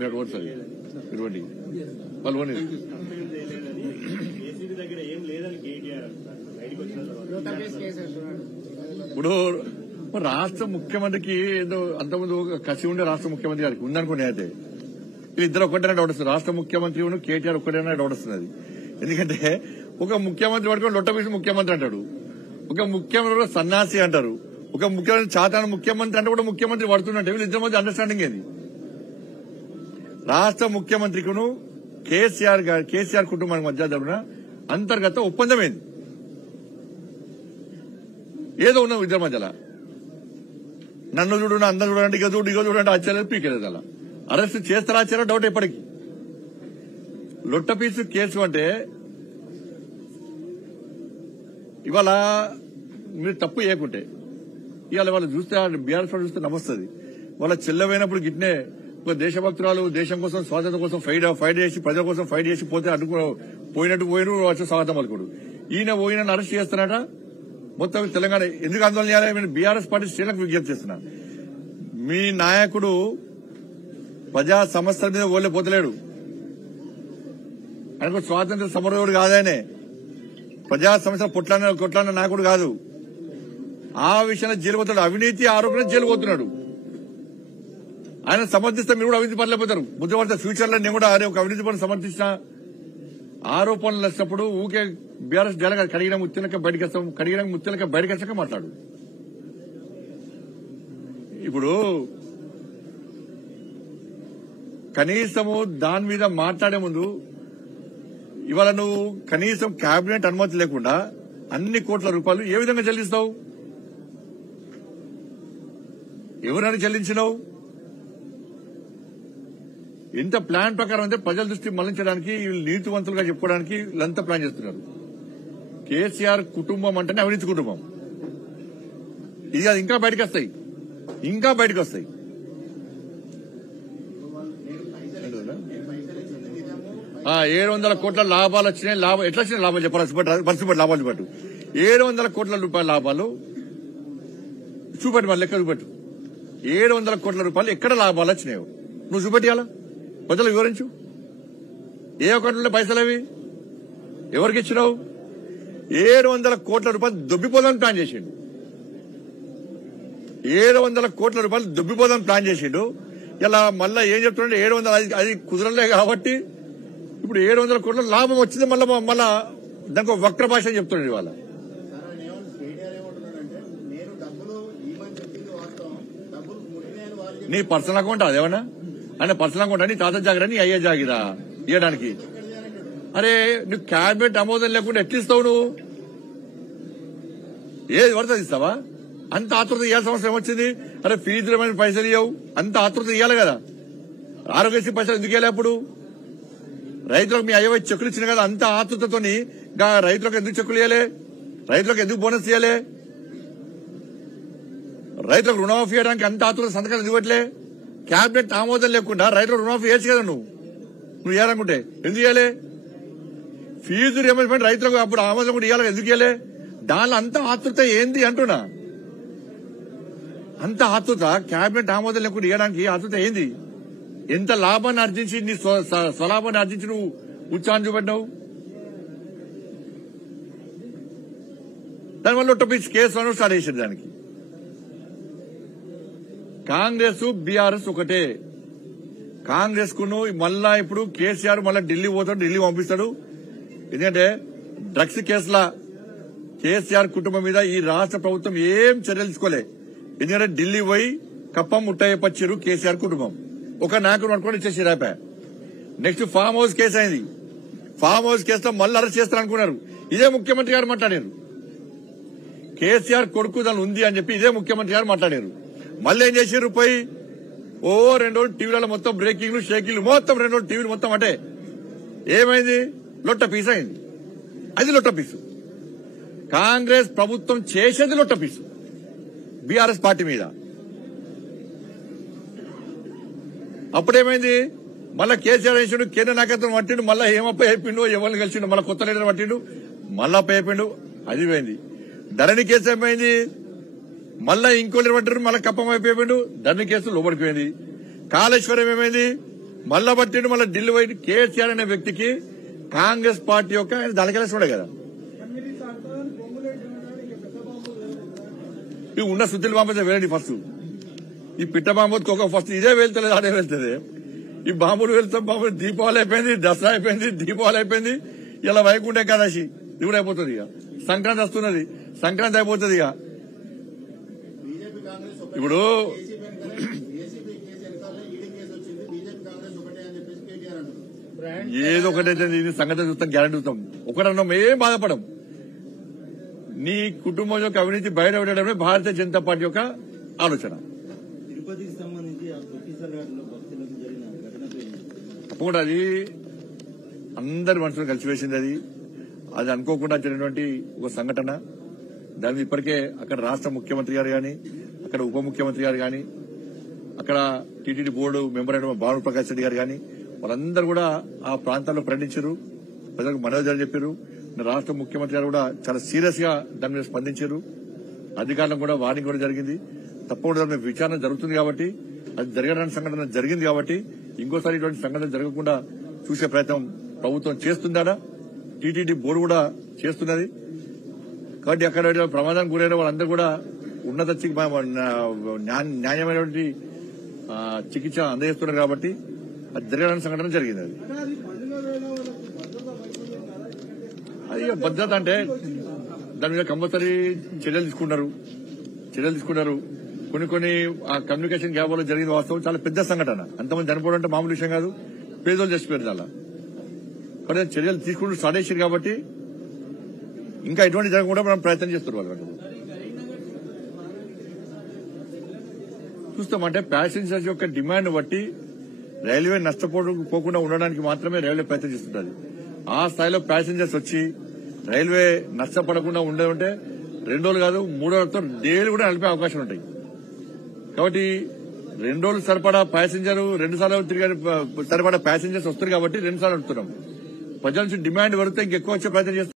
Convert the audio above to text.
మీరు సార్ ఇటువంటి వాళ్ళు ఇప్పుడు రాష్ట్ర ముఖ్యమంత్రికి ఏదో అంతకుముందు కసి ఉండే రాష్ట్ర ముఖ్యమంత్రి గారికి ఉందనుకునే అయితే ఇద్దరు ఒక్కటైనా డౌట్ వస్తుంది. రాష్ట్ర ముఖ్యమంత్రి కేటీఆర్ ఒక్కటైనా డౌట్ వస్తుంది. అది ఎందుకంటే ఒక ముఖ్యమంత్రి పట్టుకొని లొట్టపీసి ముఖ్యమంత్రి అంటాడు, ఒక ముఖ్యమంత్రి సన్నాసి అంటారు, ఒక ముఖ్యమంత్రి చాతాన ముఖ్యమంత్రి అంటే కూడా ముఖ్యమంత్రి పడుతున్నట్టు వీళ్ళు ఇద్దరి మధ్య అండర్స్టాండింగ్ ఏది? రాష్ట్ర ముఖ్యమంత్రికును కేసీఆర్ కుటుంబానికి మధ్య జరిగిన అంతర్గత ఒప్పందం ఏంది? ఏదో ఉన్న ఇద్దరి మధ్యలో నన్ను చూడు అందరు చూడండి ఇక చూడండి ఆశ్చర్యం పీకేలేదు. అలా అరెస్ట్ చేస్తారా ఆశ్చర్యం డౌట్ ఎప్పటికీ. లొట్టపీసు కేసు అంటే ఇవాళ మీరు తప్పు చేయకుంటే ఇవాళ వాళ్ళు చూస్తే బీఆర్ఎస్ వాళ్ళు చూస్తే నమస్తుంది. వాళ్ళ చెల్లెమైనప్పుడు గిట్నే ఒక దేశభక్తురాలు దేశం కోసం స్వాతంత్రం కోసం ఫైట్ చేసి ప్రజల కోసం ఫైట్ చేసి పోతే పోయినట్టు వచ్చి స్వాగతం పలుకుడు. ఈయన పోయిన అరెస్ట్ చేస్తారట. మొత్తం తెలంగాణ ఎందుకు ఆందోళన చేయాలి? బీఆర్ఎస్ పార్టీ శ్రేణులకు విజ్ఞప్తి చేస్తున్నా. మీ నాయకుడు ప్రజా సమస్యల మీద ఓళ్ళే పోతలేడు. ఆయనకు స్వాతంత్ర సమరయోడు కాదాయనే, ప్రజా సమస్యలు కొట్లాడిన నాయకుడు కాదు. ఆ విషయంలో జైలు పోతాడు. అవినీతి ఆరోపణ జైలు పోతున్నాడు. ఆయన సమర్థిస్తే మీరు కూడా అవినీతి పనులైపోతారు. ముద్రపడితే ఫ్యూచర్ లో నేను కూడా ఒక అవినీతి పనులు సమర్థించిన ఆరోపణలు వచ్చినప్పుడు ఊకే బీఆర్ఎస్ జలగా కడిగిన ముత్తులక బయటకు వచ్చాక మాట్లాడు. ఇప్పుడు కనీసము దాని మీద మాట్లాడే ముందు ఇవాళ నువ్వు కనీసం కేబినెట్ అనుమతి లేకుండా అన్ని కోట్ల రూపాయలు ఏ విధంగా చెల్లిస్తావు? ఎవరైనా చెల్లించినావు? ఎంత ప్లాన్ ప్రకారం అంటే ప్రజల దృష్టి మళ్లించడానికి వీళ్ళు నీతివంతులుగా చెప్పుకోవడానికి వీళ్ళంతా ప్లాన్ చేస్తున్నారు. కేసీఆర్ కుటుంబం అంటేనే అవినీతి కుటుంబం. ఇది అది ఇంకా బయటకు వస్తాయి. 700 కోట్ల లాభాలు వచ్చినాయి. ఎట్లా వచ్చినాయి లాభాలు చెప్పాలి? పరిస్థితి లాభాలు చూపట్టు. 700 కోట్ల రూపాయల లాభాలు చూపెట్టు, మన లెక్క చూపెట్టు. 700 కోట్ల రూపాయలు ఎక్కడ లాభాలు వచ్చినాయో నువ్వు చూపెట్టాలా? ప్రజలు వివరించు. ఏ అకౌంట్లో పైసలు అవి ఎవరికి ఇచ్చినావు? 700 కోట్ల రూపాయలు దొబ్బిపోదాన్ని ప్లాన్ చేసిండు. 700 కోట్ల రూపాయలు దొబ్బిపోదాన్ని ప్లాన్ చేసిండు. ఇలా మళ్ళా ఏం చెప్తున్నాడు? 700 అది కుదరలే కాబట్టి ఇప్పుడు 700 కోట్ల లాభం వచ్చింది. మళ్ళా దానికి వక్ర భాష చెప్తున్నాడు ఇవాళ. నీ పర్సనల్ అకౌంట్ అదేమన్నా? ఆయన పర్సనల్ అకౌంట్ నీ తాత జాగిరా నీ అయ్యే జాగిరా ఇవ్వడానికి? అరే నువ్వు క్యాబినెట్ ఆమోదం లేకుండా ఎట్లిస్తావు? నువ్వు ఏది పడుతుంది ఇస్తావా? అంత ఆతృత ఇవ్వాల్సిన అవసరం ఏమొచ్చింది? అరే ఫీజుల మీద పైసలు ఇవ్వవు, అంత ఆతృత ఇవ్వాలి కదా. ఆరోగ్యశ్రీ పైసలు ఎందుకు ఇవ్వాలి? అప్పుడు రైతులకు మీ అయ్యవై చెక్కులు ఇచ్చిన కదా, అంత ఆతృతతోని రైతులకు ఎందుకు చెక్కులు ఇవ్వాలి? రైతులకు ఎందుకు బోనస్ ఇవ్వాలి? రైతులకు రుణమాఫీ చేయడానికి అంత ఆతృత సంతకాలు ఎందుకు పెట్టలే? క్యాబినెట్ ఆమోదం లేకుండా రైతులకు రుణమాఫీ చేయొచ్చు కదా. నువ్వు ఇవ్వాలనుకుంటే ఎందుకు ఇవ్వాలి? ఫీజు రియంబర్స్మెంట్ రైతులకు అప్పుడు ఆమోదం కూడా ఇవ్వాలి, ఎందుకు ఇవ్వాలి? దానిలో అంత ఆతృత ఏంది అంటున్నా. అంత ఆతృత క్యాబినెట్ ఆమోదం లేకుండా ఇవ్వడానికి ఆతృత ఏంది? ఎంత లాభాన్ని ఆర్జించి నీ స్వలాభాన్ని ఆర్జించి నువ్వు ఉత్సాహం చూపెట్టినావు. దానివల్ల ఒట్టపీస్ కేసు స్టార్ట్ చేశారు. దానికి కాంగ్రెస్ బీఆర్ఎస్ ఒకటే. కాంగ్రెస్ కును మళ్ళా ఇప్పుడు కేసీఆర్ మళ్ళా ఢిల్లీ పోతాడు, ఢిల్లీ పంపిస్తాడు. ఎందుకంటే డ్రగ్స్ కేసుల కేసీఆర్ కుటుంబం మీద ఈ రాష్ట్ర ప్రభుత్వం ఏం చర్యలు తీసుకోలే. ఎందుకంటే ఢిల్లీ పోయి కప్పం ముట్టయ్యపచ్చారు కేసీఆర్ కుటుంబం. ఒక నాయకుడు అనుకోని ఇచ్చేసి రాపా. నెక్స్ట్ ఫామ్ హౌస్ కేసు అయింది. ఫామ్ హౌస్ కేసులో మళ్ళీ అరెస్ట్ చేస్తారనుకున్నారు. ఇదే ముఖ్యమంత్రి గారు మాట్లాడారు. కేసీఆర్ కొడుకు దాని ఉంది అని చెప్పి ఇదే ముఖ్యమంత్రి గారు మాట్లాడారు. మళ్ళీ ఏం చేశారు? పోయి 2 రోజులు టీవీలలో మొత్తం బ్రేకింగ్లు షేకింగ్లు మొత్తం 2 రోజులు టీవీలు మొత్తం అంటే ఏమైంది? లొట్ట పీసు అయింది. అది లొట్ట పీసు. కాంగ్రెస్ ప్రభుత్వం చేసేది లొట్ట పీసు బీఆర్ఎస్ పార్టీ మీద. అప్పుడేమైంది? మళ్ళా కేసీఆర్ వేసిండు, కేంద్ర నాయకత్వం పట్టిండు, మళ్ళా ఏమప్ప అయిపోయిండు, ఎవరిని కలిసిండు, మళ్ళా కొత్త లీడర్ పట్టిండు, మళ్ళా అప్ప అయిపోయిండు. అది పోయింది. ధరణి కేసు ఏమైంది? మళ్ళా ఇంకోళ్ళు పట్టారు, మళ్ళీ కప్పం అయిపోయిండు, ధరణి కేసు లోపలికి పోయింది. కాళేశ్వరం ఏమైంది? మళ్ళా పట్టిండు, మళ్ళీ ఢిల్లీ పోయి కేసీఆర్ అనే వ్యక్తికి కాంగ్రెస్ పార్టీ యొక్క ఆయన దళకెళ్ళి కదా ఇవి ఉన్న సుద్దులు బాంబు వేయండి ఫస్ట్. ఈ పిట్ట బాంబు ఫస్ట్ ఇదే వెళ్తలేదు, అదే వెళ్తుంది. ఈ బాంబులు వెళ్తాం, బాంబులు దీపావళి అయిపోయింది, దసరా అయిపోయింది, దీపావళి అయిపోయింది, ఇలా వైకుంఠ ఏకాదశి ఇది కూడా అయిపోతుంది. ఇక సంక్రాంతి వస్తున్నది, సంక్రాంతి అయిపోతుంది. ఇక ఇప్పుడు ఏదో ఒకటైతే సంగతి చూస్తాం, గ్యారంటీ చూస్తాం. ఒకటన్నా ఏం బాధపడం. నీ కుటుంబం యొక్క అవినీతి బయట పెట్టడమే భారతీయ జనతా పార్టీ యొక్క ఆలోచన. తిరుపతికి సంబంధించి తప్పకుండా అది అందరి మనుషులు కలిసివేసింది. అది అనుకోకుండా జరిగినటువంటి ఒక సంఘటన. దాన్ని ఇప్పటికే అక్కడ రాష్ట్ర ముఖ్యమంత్రి గారు గాని, అక్కడ ఉప ముఖ్యమంత్రి గారు గాని, అక్కడ టీటీడీ బోర్డు మెంబర్ అయిన భాను ప్రకాష్ రెడ్డి గారు గాని వాళ్ళందరూ కూడా ఆ ప్రాంతాల్లో పర్యటించారు, ప్రజలకు మనోజాలు చెప్పారు. రాష్ట్ర ముఖ్యమంత్రి గారు కూడా చాలా సీరియస్ గా దాని మీద స్పందించారు. అధికారులకు కూడా వార్నింగ్ కూడా జరిగింది. తప్పకుండా దాని మీద విచారణ జరుగుతుంది కాబట్టి, అది జరగడానికి సంఘటన జరిగింది కాబట్టి ఇంకోసారి ఇటువంటి సంఘటన జరగకుండా చూసే ప్రయత్నం ప్రభుత్వం చేస్తుందా, టీటీడీ బోర్డు కూడా చేస్తున్నది. కాబట్టి అక్కడ ప్రమాదానికి గురైన వాళ్ళందరూ కూడా ఉన్నత న్యాయమైనటువంటి చికిత్స అందజేస్తున్నారు కాబట్టి అది జరగడానికి సంఘటన జరిగింది. అది భద్రత అంటే దాని మీద కంపల్సరీ చర్యలు తీసుకున్నారు. కొన్ని ఆ కమ్యూనికేషన్ గ్యాప్ వల్ల జరిగిన వాస్తవం చాలా పెద్ద సంఘటన. అంతమంది చనిపోవడం అంటే మామూలు విషయం కాదు, పేదోళ్ళు చచ్చిపోయారు. చాలా కాబట్టి చర్యలు తీసుకుంటూ స్టార్ట్ చేశారు కాబట్టి ఇంకా ఎటువంటి జరగకుండా మనం ప్రయత్నం చేస్తున్నారు. వాళ్ళు చూస్తామంటే ప్యాసింజర్స్ యొక్క డిమాండ్ బట్టి రైల్వే నష్టపోకుండా ఉండడానికి మాత్రమే రైల్వే ప్రయత్నం చేస్తుంటుంది. ఆ స్థాయిలో ప్యాసింజర్స్ వచ్చి రైల్వే నష్టపడకుండా ఉండేదంటే 2 రోజులు కాదు 3 రోజులతో డైలీ కూడా నడిపే అవకాశం ఉంటాయి. కాబట్టి 2 రోజులు సరిపడా ప్యాసింజర్ 2 సార్లు తిరిగి సరిపడా ప్యాసింజర్స్ వస్తారు కాబట్టి 2 సార్లు నడుపుతున్నాం. ప్రజల నుంచి డిమాండ్ పెడితే ఇంకెక్కువ వచ్చే ప్రయత్నం చేస్తాం.